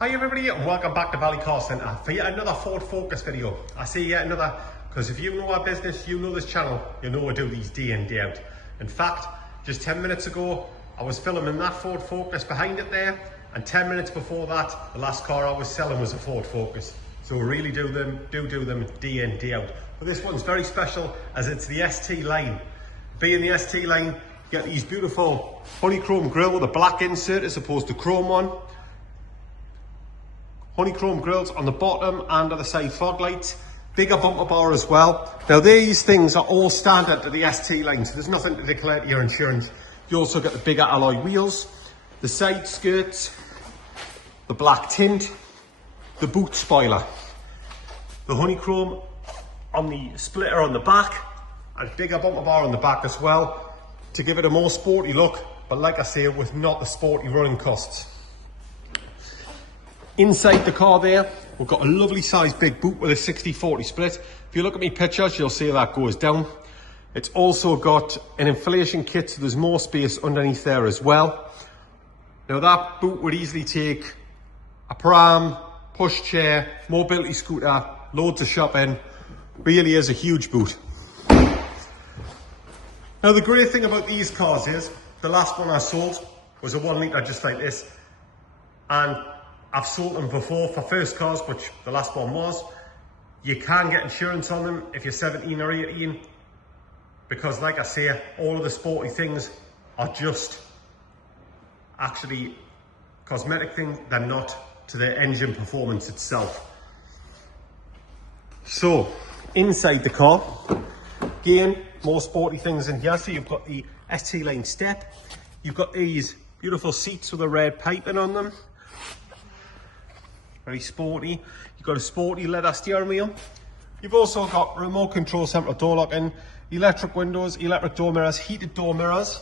Hi everybody and welcome back to Valley Car Centre for yet another Ford Focus video. I say yet another because if you know our business, you know this channel, you know we do these day in, day out. In fact, just 10 minutes ago, I was filming that Ford Focus behind it there, and 10 minutes before that, the last car I was selling was a Ford Focus. So we really do them day in, day out. But this one's very special as it's the ST line. Being the ST line, you get these beautiful honeycomb grille with a black insert as opposed to chrome one. Honeycomb grills on the bottom and on the side fog lights. Bigger bumper bar as well. Now these things are all standard to the ST line, so there's nothing to declare to your insurance. You also get the bigger alloy wheels, the side skirts, the black tint, the boot spoiler, the honeycomb on the splitter on the back, and bigger bumper bar on the back as well to give it a more sporty look, but like I say, with not the sporty running costs. Inside the car there, we've got a lovely sized big boot with a 60-40 split. If you look at my pictures, you'll see that goes down. It's also got an inflation kit, so there's more space underneath there as well. Now that boot would easily take a pram, pushchair, mobility scooter, loads of shopping. Really is a huge boot. Now the great thing about these cars is, the last one I sold was a 1 litre just like this. And I've sold them before for first cars, which the last one was. You can get insurance on them if you're 17 or 18, because like I say, all of the sporty things are just actually cosmetic things. They're not to the engine performance itself. So inside the car, again, more sporty things in here. So you've got the ST line step, you've got these beautiful seats with a red piping on them. Very sporty. You've got a sporty leather steering wheel. You've also got remote control central door locking, electric windows, electric door mirrors, heated door mirrors.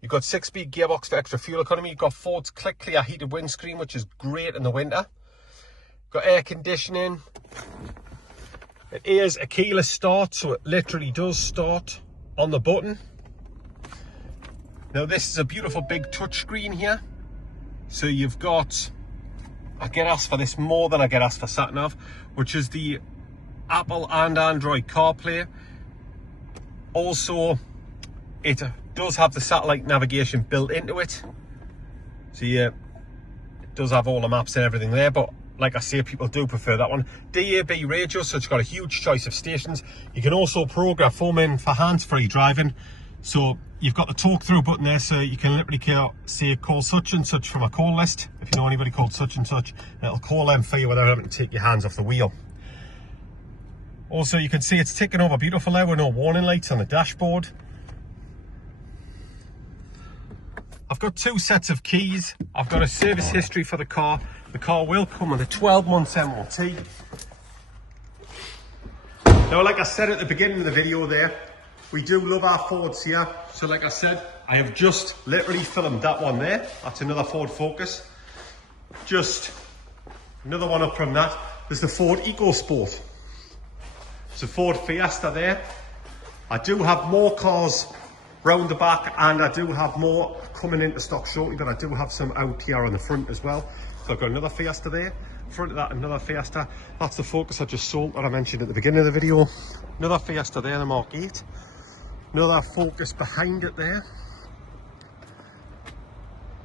You've got 6-speed gearbox for extra fuel economy. You've got Ford's Click Clear heated windscreen, which is great in the winter. You've got air conditioning. It is a keyless start, so it literally does start on the button. Now this is a beautiful big touchscreen here. So you've got, I get asked for this more than I get asked for sat-nav, which is the Apple and Android CarPlay. Also, it does have the satellite navigation built into it. So yeah, it does have all the maps and everything there, but like I say, people do prefer that one. DAB radio, so it's got a huge choice of stations. You can also program in for hands-free driving. So you've got the talk through button there, so you can literally say call such and such from a call list. If you know anybody called such and such, it'll call them for you without having to take your hands off the wheel. Also, you can see it's ticking over beautiful there with no warning lights on the dashboard. I've got 2 sets of keys. I've got a service history for the car. The car will come with a 12 months MOT. Now, like I said at the beginning of the video there, we do love our Fords here. So like I said, I have just literally filmed that one there. That's another Ford Focus. Just another one up from that. There's the Ford EcoSport. It's a Ford Fiesta there. I do have more cars round the back, and I do have more coming into stock shortly, but I do have some out here on the front as well. So I've got another Fiesta there. In front of that, another Fiesta. That's the Focus I just sold that I mentioned at the beginning of the video. Another Fiesta there, the Mark 8. Another Focus behind it there.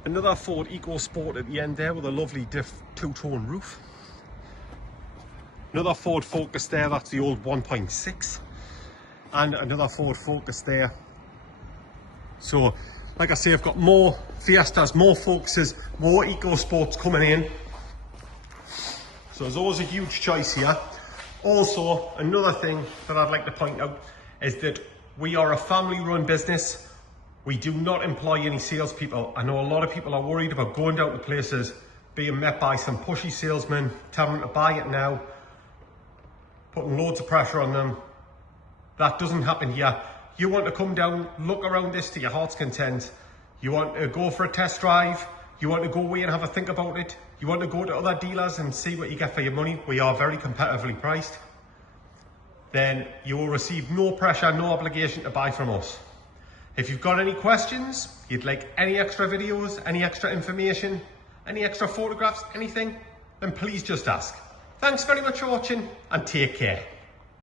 Another Ford EcoSport at the end there with a lovely diff 2-tone roof. Another Ford Focus there, that's the old 1.6. And another Ford Focus there. So, like I say, I've got more Fiestas, more Focuses, more EcoSports coming in. So there's always a huge choice here. Also, another thing that I'd like to point out is that we are a family-run business. We do not employ any salespeople. I know a lot of people are worried about going down to places, being met by some pushy salesmen, telling them to buy it now, putting loads of pressure on them. That doesn't happen here. You want to come down, look around this to your heart's content. You want to go for a test drive. You want to go away and have a think about it. You want to go to other dealers and see what you get for your money. We are very competitively priced. then you will receive no pressure, no obligation to buy from us. If you've got any questions, you'd like any extra videos, any extra information, any extra photographs, anything, then please just ask. Thanks very much for watching and take care.